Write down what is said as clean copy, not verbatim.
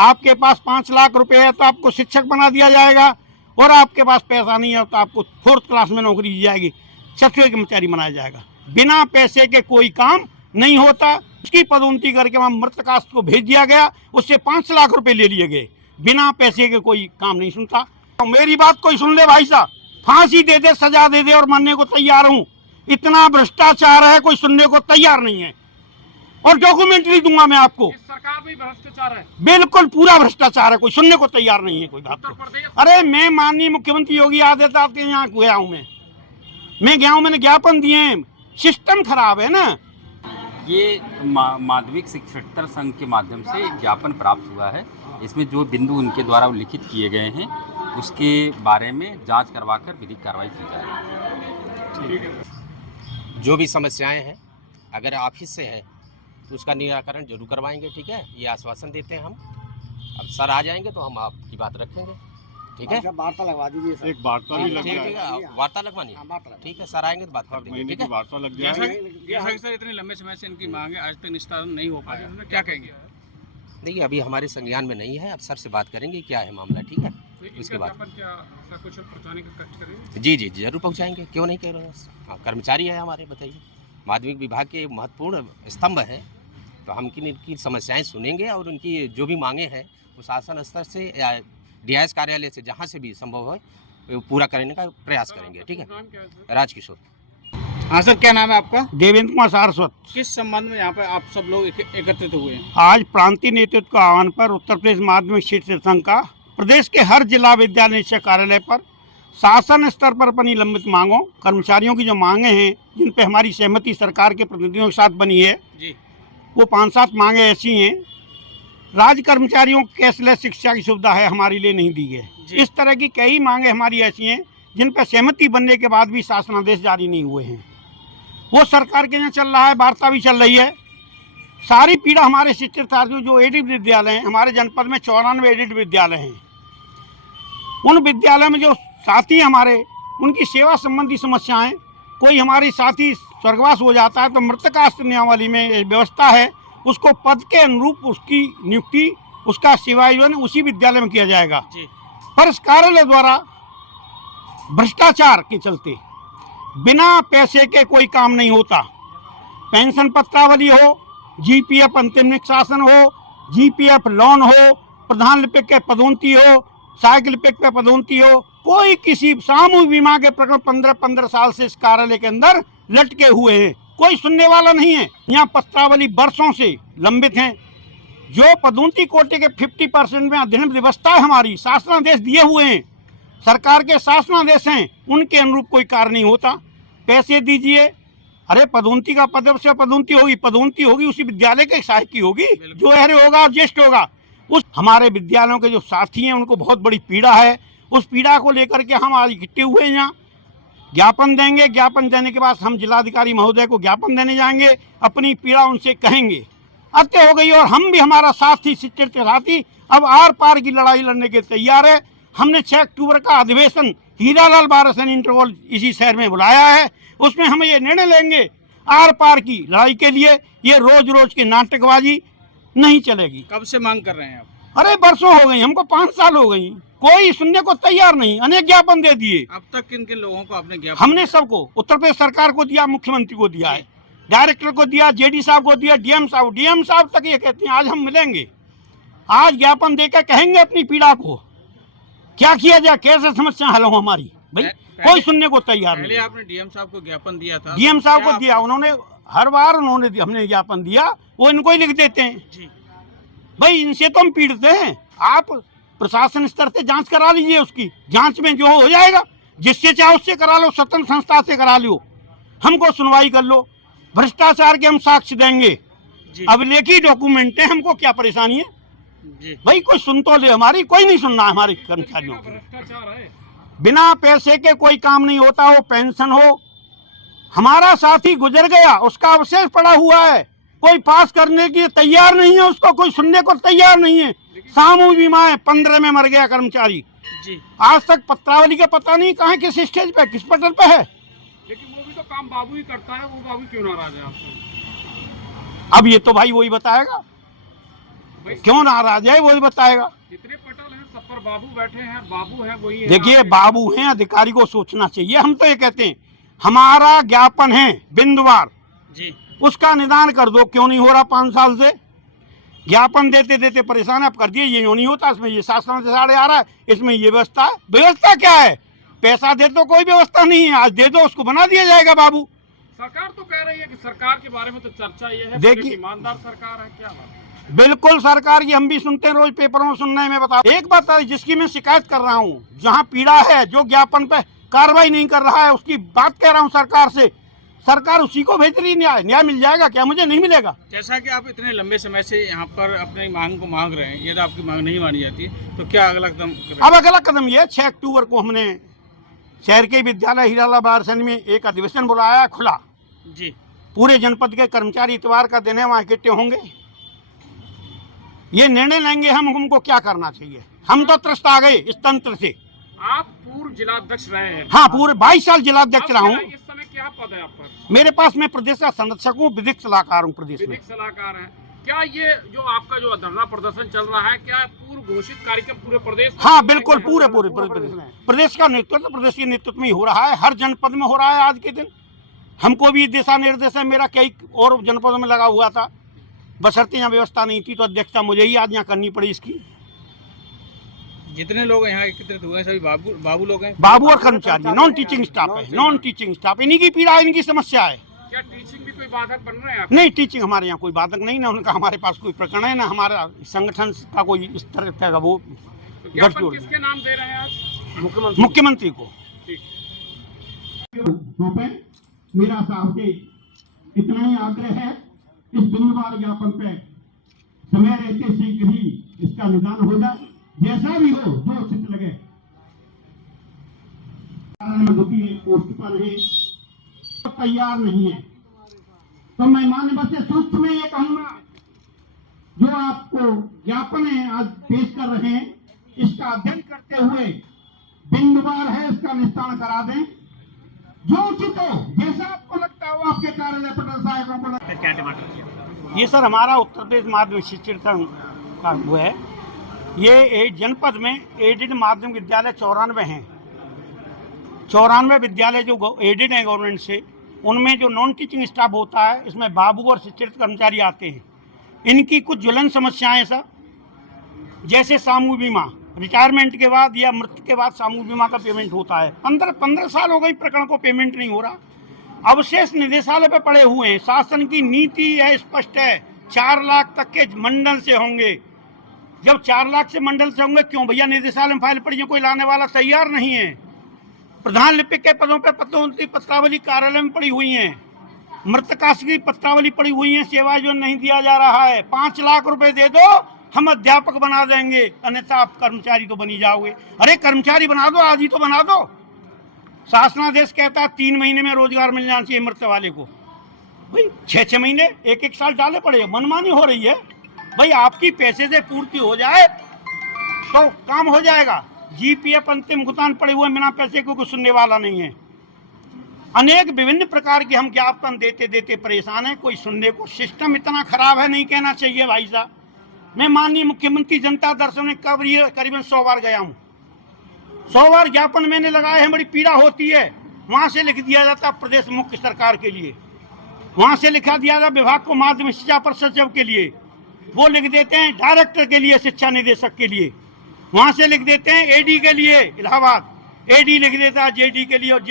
आपके पास 5 लाख रुपए है तो आपको शिक्षक बना दिया जाएगा, और आपके पास पैसा नहीं है तो आपको 4th क्लास में नौकरी दी जाएगी, 6वें कर्मचारी बनाया जाएगा। बिना पैसे के कोई काम नहीं होता। उसकी पदोन्नति करके वहाँ मृत कास्ट को भेज दिया गया, उससे 5 लाख रुपए ले लिए गए। बिना पैसे के कोई काम नहीं सुनता। तो मेरी बात कोई सुन ले भाई साहब, फांसी दे दे, सजा दे दे और मरने को तैयार हूँ। इतना भ्रष्टाचार है, कोई सुनने को तैयार नहीं है। और डॉक्यूमेंट्री दूंगा मैं आपको। सरकार में भ्रष्टाचार है, बिल्कुल पूरा भ्रष्टाचार है, कोई सुनने को तैयार नहीं है कोई बात को। अरे मैं माननीय मुख्यमंत्री योगी आदित्यनाथ के यहाँ गया हूँ, मैं गया हूँ, मैंने ज्ञापन दिए हैं। सिस्टम खराब है ना। ये माध्यमिक शिक्षकेतर संघ के माध्यम से ज्ञापन प्राप्त हुआ है। इसमें जो बिंदु उनके द्वारा उल्लिखित किए गए हैं उसके बारे में जांच करवाकर विधिक कार्रवाई की जाएगी। जो भी समस्याएं हैं अगर ऑफिस से है तो उसका निराकरण जरूर करवाएंगे। ठीक है, ये आश्वासन देते हैं हम। अब सर आ जाएंगे तो हम आपकी बात रखेंगे। ठीक है, वार्ता लगवा दीजिए सर। एक वार्ता भी लग ठीक जाए। है, वार्ता लगवानी है। ठीक है, सर आएंगे तो बात कर देंगे। महीने ठीक की है, वार्ता लग जाए। जैसा कि सर इतने लंबे समय से इनकी मांग है, आज तक निस्तारण नहीं हो पाया, क्या कहेंगे? देखिए अभी हमारे संज्ञान में नहीं है, अब सर से बात करेंगे क्या है मामला। ठीक है, उसके बाद क्या कुछ पहुंचाने का कष्ट करेंगे? जी जी जरूर पहुंचाएंगे, क्यों नहीं कह रहे हैं। हाँ, कर्मचारी है हमारे, बताइए माध्यमिक विभाग के महत्वपूर्ण स्तंभ हैं, तो हम इनकी समस्याएं सुनेंगे और उनकी जो भी मांगे हैं वो शासन स्तर से या डीआईएस कार्यालय से जहां से भी संभव हो पूरा करने का प्रयास करेंगे। ठीक है, राजकिशोर। हाँ सर, क्या नाम है आपका? देवेंद्र कुमार सारस्वत। किस संबंध में यहाँ पे आप सब लोग एकत्रित हुए हैं? आज प्रांतीय नेतृत्व के आह्वान पर उत्तर प्रदेश माध्यमिक शिक्षक संघ का प्रदेश के हर जिला विद्यालय निरीक्षक कार्यालय पर शासन स्तर पर अपनी लंबित मांगों, कर्मचारियों की जो मांगे हैं जिन पे हमारी सहमति सरकार के प्रतिनिधियों के साथ बनी है जी, वो 5-7 मांगे ऐसी हैं। राज्य कर्मचारियों को कैशलेस शिक्षा की सुविधा है, हमारे लिए नहीं दी है। इस तरह की कई मांगे हमारी ऐसी हैं जिन पर सहमति बनने के बाद भी शासनादेश जारी नहीं हुए हैं। वो सरकार के यहाँ चल रहा है, वार्ता भी चल रही है। सारी पीड़ा हमारे शिक्षार्थियों जो एडिड विद्यालय हैं, हमारे जनपद में 94 एडिड विद्यालय हैं, उन विद्यालय में जो साथी हमारे, उनकी सेवा संबंधी समस्याएं, कोई हमारी साथी स्वर्गवास हो जाता है तो मृतकास्त्र नियमावली में व्यवस्था है, उसको पद के अनुरूप उसकी नियुक्ति, उसका सेवायोजन उसी विद्यालय में किया जाएगा। पर इस कार्यालय द्वारा भ्रष्टाचार के चलते बिना पैसे के कोई काम नहीं होता। पेंशन पत्रावली हो, जीपीएफ अंतिम निष्कासन हो, जीपीएफ लोन हो, प्रधान लिपिक के पदोन्नति हो, सहायक लिपिक पे पदोन्नति हो, कोई किसी सामूहिक बीमा के प्रकरण 15-15 साल से इस कार्यालय के अंदर लटके हुए हैं, कोई सुनने वाला नहीं है। यहाँ पत्रावली वर्षों से लंबित हैं। जो पदोन्नति कोटे के 50% में अध्ययन व्यवस्था है हमारी, शासनादेश दिए हुए हैं, सरकार के शासनादेश हैं, उनके अनुरूप कोई कार्य नहीं होता। पैसे दीजिए, अरे पदोन्नति का पद से पदोन्नति होगी उसी विद्यालय के सहायक की होगी, जो अहरे होगा और ज्येष्ठ होगा। उस हमारे विद्यालयों के जो साथी हैं उनको बहुत बड़ी पीड़ा है। उस पीड़ा को लेकर के हम आज इकट्ठे हुए हैं, यहाँ ज्ञापन देंगे। ज्ञापन देने के बाद हम जिलाधिकारी महोदय को ज्ञापन देने जाएंगे, अपनी पीड़ा उनसे कहेंगे। अत्य हो गई और हम भी, हमारा साथी शिक्षक साथी अब आर पार की लड़ाई लड़ने के तैयार है। हमने 6 अक्टूबर का अधिवेशन हीरालाल बारसन इंटरवॉल इसी शहर में बुलाया है, उसमें हम ये निर्णय लेंगे आर पार की लड़ाई के लिए। ये रोज रोज की नाटकबाजी नहीं चलेगी। कब से मांग कर रहे हैं आप? अरे वर्षों हो गई, हमको 5 साल हो गई, कोई सुनने को तैयार नहीं। अनेक ज्ञापन दे दिए। अब तक किन किन लोगों को आपने ज्ञापन? हमने सबको, उत्तर प्रदेश सरकार को दिया, मुख्यमंत्री को दिया है, डायरेक्टर को दिया, जेडी साहब को दिया, डीएम साहब तक ये कहते हैं आज हम मिलेंगे, आज ज्ञापन देकर कहेंगे अपनी पीड़ा को क्या किया जाए, कैसे समस्या हल हो हमारी। भाई कोई सुनने को तैयार नहीं। पहले आपने डीएम साहब को ज्ञापन दिया था? डीएम साहब को दिया, उन्होंने हर बार हमने ज्ञापन दिया, वो इनको ही लिख देते हैं जी। भाई इनसे तो हम पीड़ित हैं, आप प्रशासन स्तर से जांच करा लीजिए, उसकी जांच में जो हो जाएगा, जिससे चाहे उससे करा लो, स्वतंत्र संस्था से करा लो, हमको सुनवाई कर लो। भ्रष्टाचार के हम साक्ष्य देंगे, अब लेखी डॉक्यूमेंट है, हमको क्या परेशानी है जी। भाई कोई सुन तो ले, हमारी कोई नहीं सुनना हमारे कर्मचारियों को। भ्रष्टाचार है, बिना पैसे के कोई काम नहीं होता, हो पेंशन हो। हमारा साथी गुजर गया, उसका अवशेष पड़ा हुआ है, कोई पास करने के तैयार नहीं है, उसको कोई सुनने को तैयार नहीं है। सामूहिक बीमा है, 15 में मर गया कर्मचारी जी। आज तक पत्रावली का पता नहीं कहाँ, किस स्टेज पे, किस पटल पे है। लेकिन वो भी तो काम बाबू ही करता है, वो बाबू क्यों नाराज है आपसे? अब ये तो भाई वही बताएगा, क्यों नाराज है वो ही बताएगा। जितने पटल हैं सब पर बाबू बैठे हैं, बाबू हैं वही है। देखिए बाबू हैं, अधिकारी को सोचना चाहिए। हम तो ये कहते हैं हमारा ज्ञापन है बिंदुवार जी, उसका निदान कर दो। क्यों नहीं हो रहा 5 साल से? ज्ञापन देते देते परेशान आप कर दिए। ये यूं नहीं होता, इसमें ये शासन से साढ़े आ रहा है, इसमें ये व्यवस्था है। व्यवस्था क्या है? पैसा दे तो कोई व्यवस्था नहीं है, आज दे दो उसको बना दिया जाएगा बाबू। सरकार तो कह रही है कि सरकार के बारे में तो चर्चा ये है, देखिए- ईमानदार सरकार है, क्या बात? बिल्कुल सरकार की हम भी सुनते हैं, रोज पेपरों में सुनने में। बता एक बात है जिसकी मैं शिकायत कर रहा हूँ, जहाँ पीड़ा है, जो ज्ञापन पे कार्रवाई नहीं कर रहा है, उसकी बात कह रहा हूँ सरकार से। सरकार उसी को भेज रही। न्याय मिल जाएगा क्या? मुझे नहीं मिलेगा। जैसा कि आप इतने लंबे समय से यहाँ पर अपनी मांग को मांग रहे हैं, यदि आपकी मांग नहीं मानी जाती तो क्या अगला कदम करें? अब अगला कदम ये 6 अक्टूबर को हमने शहर के विद्यालय हीरालाल बारसनी में एक अधिवेशन बुलाया है, खुला। जी, पूरे जनपद के कर्मचारी इतवार का दिन है, वहाँ इकट्ठे होंगे, ये निर्णय लेंगे हम हमको क्या करना चाहिए। हम तो त्रस्त आ गए इस तंत्र से। आप पूर्व जिलाध्यक्ष रहे हैं। हाँ, पूरे 22 साल जिलाध्यक्ष अब रहा हूँ। क्या इस समय क्या पद है आप पर? मेरे पास मैं प्रदेश का संरक्षक हूँ, विधिक सलाहकार हूँ प्रदेश में। विधिक सलाहकार हैं। क्या ये जो आपका जो धरना प्रदर्शन चल रहा है, क्या पूर्व घोषित कार्यक्रम पूरे प्रदेश में? हाँ बिल्कुल, पूरे प्रदेश में। प्रदेश का नेतृत्व प्रदेश के नेतृत्व में ही हो रहा है, हर जनपद में हो रहा है आज के दिन। हमको भी दिशा निर्देश है, मेरा कई और जनपदों में लगा हुआ था, बशर्ते यहाँ व्यवस्था नहीं थी तो अध्यक्षता मुझे ही आज यहाँ करनी पड़ी इसकी। जितने लोग यहाँ एकत्रित हुए हैं सभी बाबू लोग हैं। बाबू और कर्मचारी, नॉन टीचिंग स्टाफ है, नॉन टीचिंग स्टाफ। इन्हीं की पीड़ा है, इनकी समस्या है। क्या टीचिंग भी कोई बाधक बन रहे हैं आप? नहीं, टीचिंग हमारे यहाँ कोई बाधक नहीं, ना उनका हमारे पास कोई प्रकरण है, ना हमारा संगठन का कोई इस तरह का वो तो ज्ञापन किसके नाम दे रहे हैं आज? मुख्यमंत्री को ठीक। सौंपे। मेरा साहब से इतना ही आग्रह है, इस बिंदुवार ज्ञापन पे समय रहते शीघ्र ही इसका निदान हो जाए, जैसा भी हो, जो उचित लगे। पोस्ट पर है तो तैयार नहीं है, तो मैं मान्य से सूक्ष्म में ये कहूंगा, जो आपको ज्ञापन है आज पेश कर रहे हैं, इसका अध्ययन करते हुए बिंदुवार है इसका निस्तारण करा दें, जो उचित हो, जैसा आपको लगता हो। आपके कार्यालय पटेल साहबों को लगता है क्या टमाटर? ये सर हमारा उत्तर प्रदेश माध्यमिक शिक्षण संघ का वो है। ये जनपद में एडेड माध्यमिक विद्यालय 94 हैं। 94 विद्यालय जो एडेड हैं गवर्नमेंट से, उनमें जो नॉन टीचिंग स्टाफ होता है, इसमें बाबू और शिक्षित कर्मचारी आते हैं। इनकी कुछ ज्वलंत समस्याएं सर, जैसे सामूहिक बीमा, रिटायरमेंट के बाद या मृत्यु के बाद सामूहिक बीमा का पेमेंट होता है। 15 साल हो गई प्रकरण को पेमेंट नहीं हो रहा। अवशेष निदेशालय पे पड़े हुए हैं। शासन की नीति है, स्पष्ट है, 4 लाख तक के मंडल से होंगे। जब 4 लाख से मंडल से होंगे, क्यों भैया निदेशालय में फाइल पड़ी है, कोई लाने वाला तैयार नहीं है। प्रधान लिपिक के पदों पर पदोन्नति पत्रावली कार्यालय में पड़ी हुई है। मृतकाश की पत्रावली पड़ी हुई है, सेवा जो नहीं दिया जा रहा है। 5 लाख रुपए दे दो, हम अध्यापक बना देंगे, अन्यथा आप कर्मचारी तो बनी जाओगे। अरे कर्मचारी बना दो, आज ही तो बना दो। शासनादेश कहता है 3 महीने में रोजगार मिल जाना चाहिए मृत वाले को। भाई 6-6 महीने, 1-1 साल डाले पड़े, मनमानी हो रही है। भाई आपकी पैसे से पूर्ति हो जाए तो काम हो जाएगा। जीपीएफ अंतिम भुगतान पड़े हुए, बिना पैसे को कुछ सुनने वाला नहीं है। अनेक विभिन्न प्रकार के हम ज्ञापन देते देते परेशान हैं, कोई सुनने को। सिस्टम इतना खराब है, नहीं कहना चाहिए भाई साहब। मैं माननीय मुख्यमंत्री जनता दर्शन में करीबन 100 बार गया हूँ। 100 बार ज्ञापन मैंने लगाए हैं, बड़ी पीड़ा होती है। वहाँ से लिख दिया जाता प्रदेश मुख्य सरकार के लिए, वहाँ से लिखा दिया जाता विभाग को माध्यमिक शिक्षा परिषद सचिव के लिए, वो लिख देते हैं डायरेक्टर के लिए, शिक्षा निदेशक के लिए, वहाँ से लिख देते हैं एडी के लिए इलाहाबाद, एडी लिख देता है जेडी के लिए और